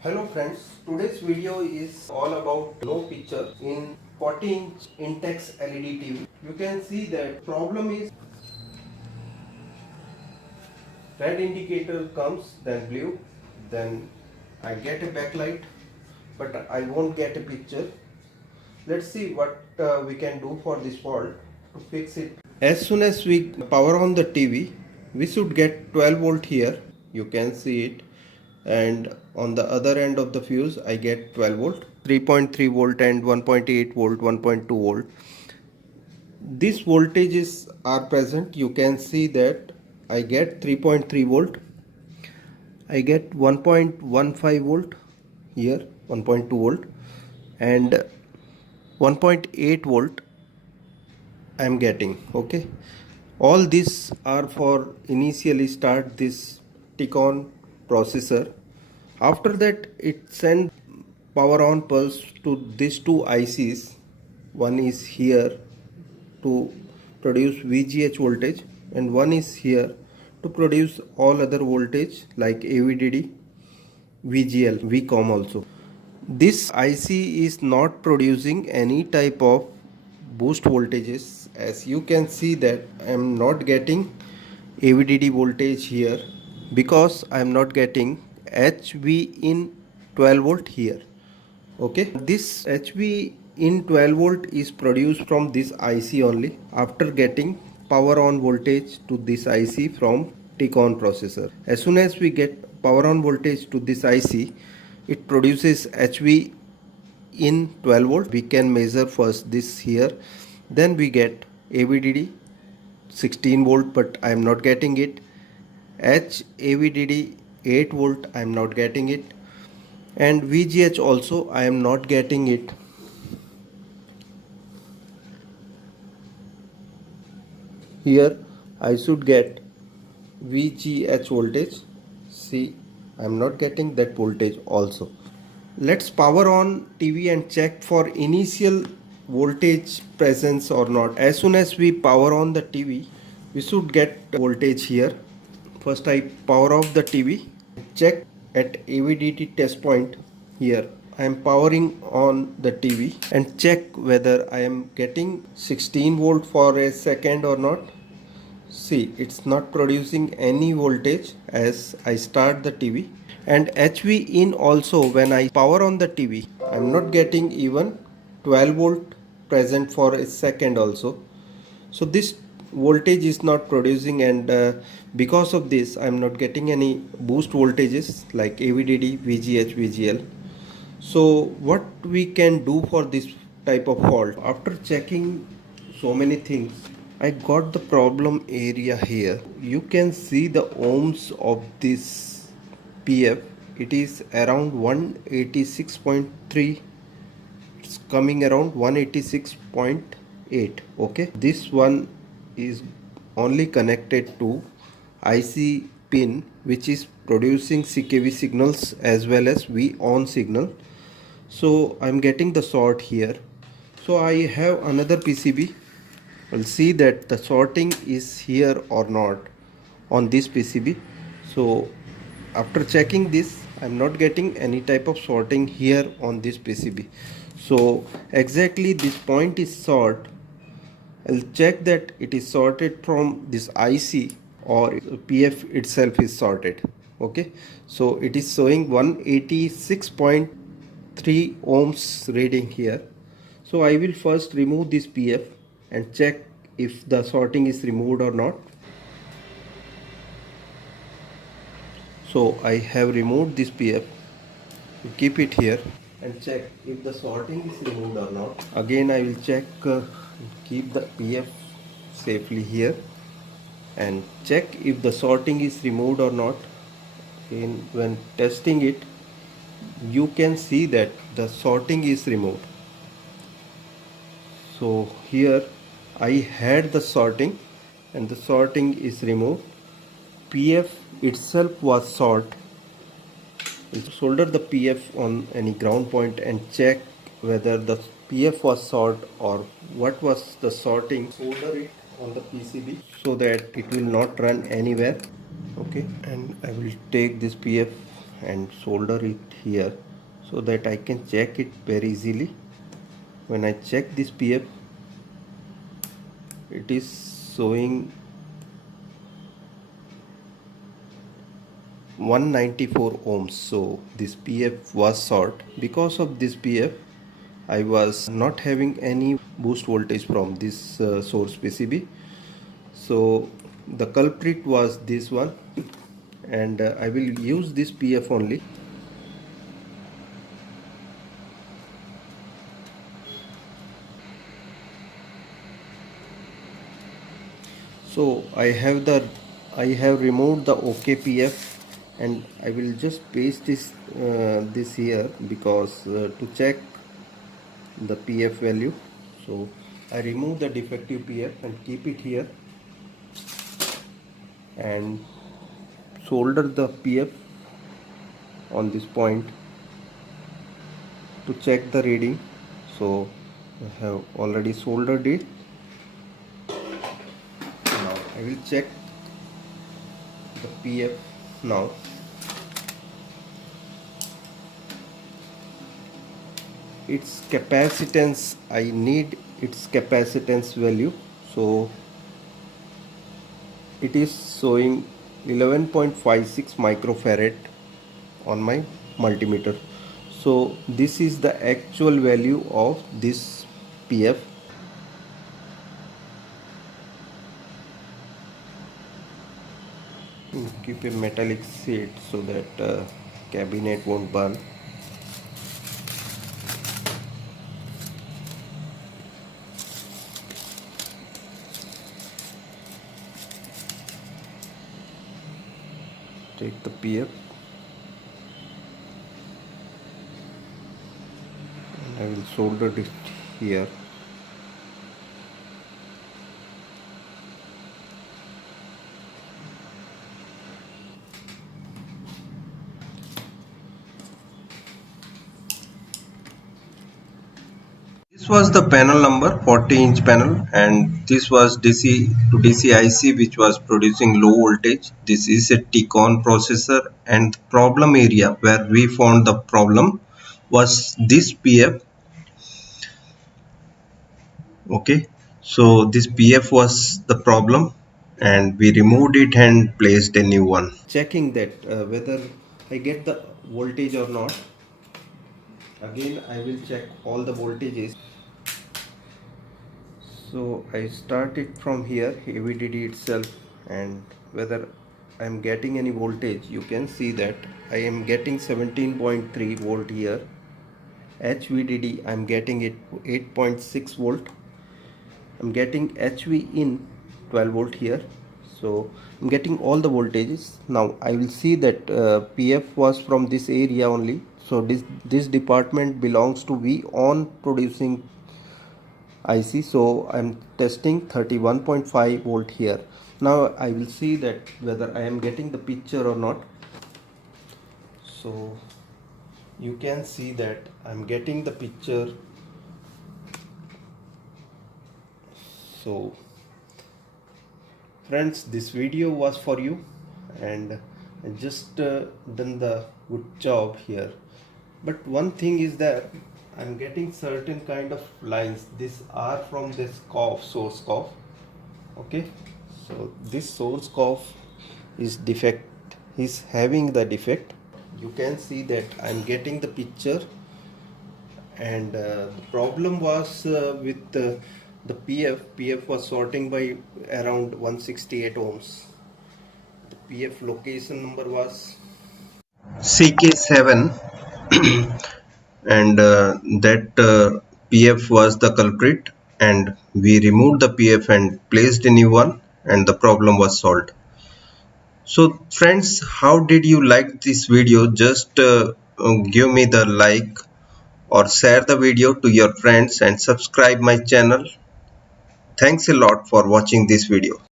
Hello friends, today's video is all about no picture in 40-inch Intex LED TV. You can see that problem is red indicator comes, then blue, then I get a backlight, but I won't get a picture. Let's see what we can do for this fault to fix it. As soon as we power on the TV, we should get 12 volt here. You can see it. And on the other end of the fuse I get 12 volt, 3.3 volt and 1.8 volt, 1.2 volt. These voltages are present. You can see that I get 3.3 volt, I get 1.15 volt here, 1.2 volt and 1.8 volt I am getting. Okay, all these are for initially start this Ticon processor. After that it sends power on pulse to these two ICs. One is here to produce VGH voltage and one is here to produce all other voltage like AVDD, VGL, VCOM also. This IC is not producing any type of boost voltages. As you can see that I am not getting AVDD voltage here because I am not getting HV in 12 volt here. Okay, this HV in 12 volt is produced from this IC only after getting power on voltage to this IC from Ticon processor. As soon as we get power on voltage to this IC, it produces HV in 12 volt. We can measure first this here, then we get AVDD 16 volt, but I am not getting it. HAVDD 8 volt, I am not getting it, and VGH also I am not getting it. Here I should get VGH voltage. See, I am not getting that voltage also. Let's power on TV and check for initial voltage presence or not. As soon as we power on the TV, we should get voltage here. First I power off the TV, check at AVDT test point. Here I am powering on the TV and check whether I am getting 16 volt for a second or not. See, it's not producing any voltage as I start the TV, and HV in also when I power on the TV I am not getting even 12 volt present for a second also. So this voltage is not producing, and because of this I am not getting any boost voltages like AVDD, VGH, VGL. So what we can do for this type of fault? After checking so many things, I got the problem area here. You can see the ohms of this PF. It is around 186.3. It's coming around 186.8. Okay, this one is only connected to IC pin which is producing CKV signals as well as V on signal. So I'm getting the sort here. So I have another PCB. I'll see that the sorting is here or not on this PCB. So after checking this, I'm not getting any type of sorting here on this PCB. So exactly this point is sort. I'll check that it is sorted from this IC or PF itself is sorted. Okay, so it is showing 186.3 ohms reading here. So I will first remove this PF and check if the sorting is removed or not. So I have removed this PF. Keep it here and check if the sorting is removed or not. Again I will check, keep the PF safely here and check if the sorting is removed or not. When testing it, you can see that the sorting is removed. So here I had the sorting and the sorting is removed. PF itself was sort. Solder the PF on any ground point and check whether the PF was sort or what was the sorting. Solder it on the PCB so that it will not run anywhere. Okay, and I will take this PF and solder it here so that I can check it very easily. When I check this PF, it is showing 194 ohms. So this PF was short. Because of this PF, I was not having any boost voltage from this source PCB. So the culprit was this one, and I will use this PF only. So I have removed the OKPF, and I will just paste this here because to check the PF value. So I remove the defective PF and keep it here and solder the PF on this point to check the reading. So I have already soldered it. Now I will check the PF now. Its capacitance, I need its capacitance value. So it is showing 11.56 microfarad on my multimeter. So this is the actual value of this PF. Keep a metallic sheet so that cabinet won't burn. Take the PF and I will solder it here. This was the panel number, 40-inch panel, and this was DC to DC IC which was producing low voltage. This is a T-con processor, and the problem area where we found the problem was this PF. Okay, so this PF was the problem and we removed it and placed a new one. Checking that whether I get the voltage or not. Again I will check all the voltages. So I start it from here, AVDD itself, and whether I am getting any voltage. You can see that I am getting 17.3 volt here. HVDD I am getting it 8.6 volt. I'm getting HV in 12 volt here. So I'm getting all the voltages. Now I will see that PF was from this area only. So this department belongs to V on producing IC. So I'm testing 31.5 volt here. Now I will see that whether I am getting the picture or not. So you can see that I'm getting the picture. So friends, this video was for you, and I just done the good job here. But one thing is that I'm getting certain kind of lines. These are from this cough, source cough. Okay, so this source cough is defect, is having the defect. You can see that I'm getting the picture, and the problem was with the PF was sorting by around 168 ohms. The PF location number was CK7 and that PF was the culprit, and we removed the PF and placed a new one, and the problem was solved. So friends, how did you like this video? Just give me the like or share the video to your friends and subscribe my channel. Thanks a lot for watching this video.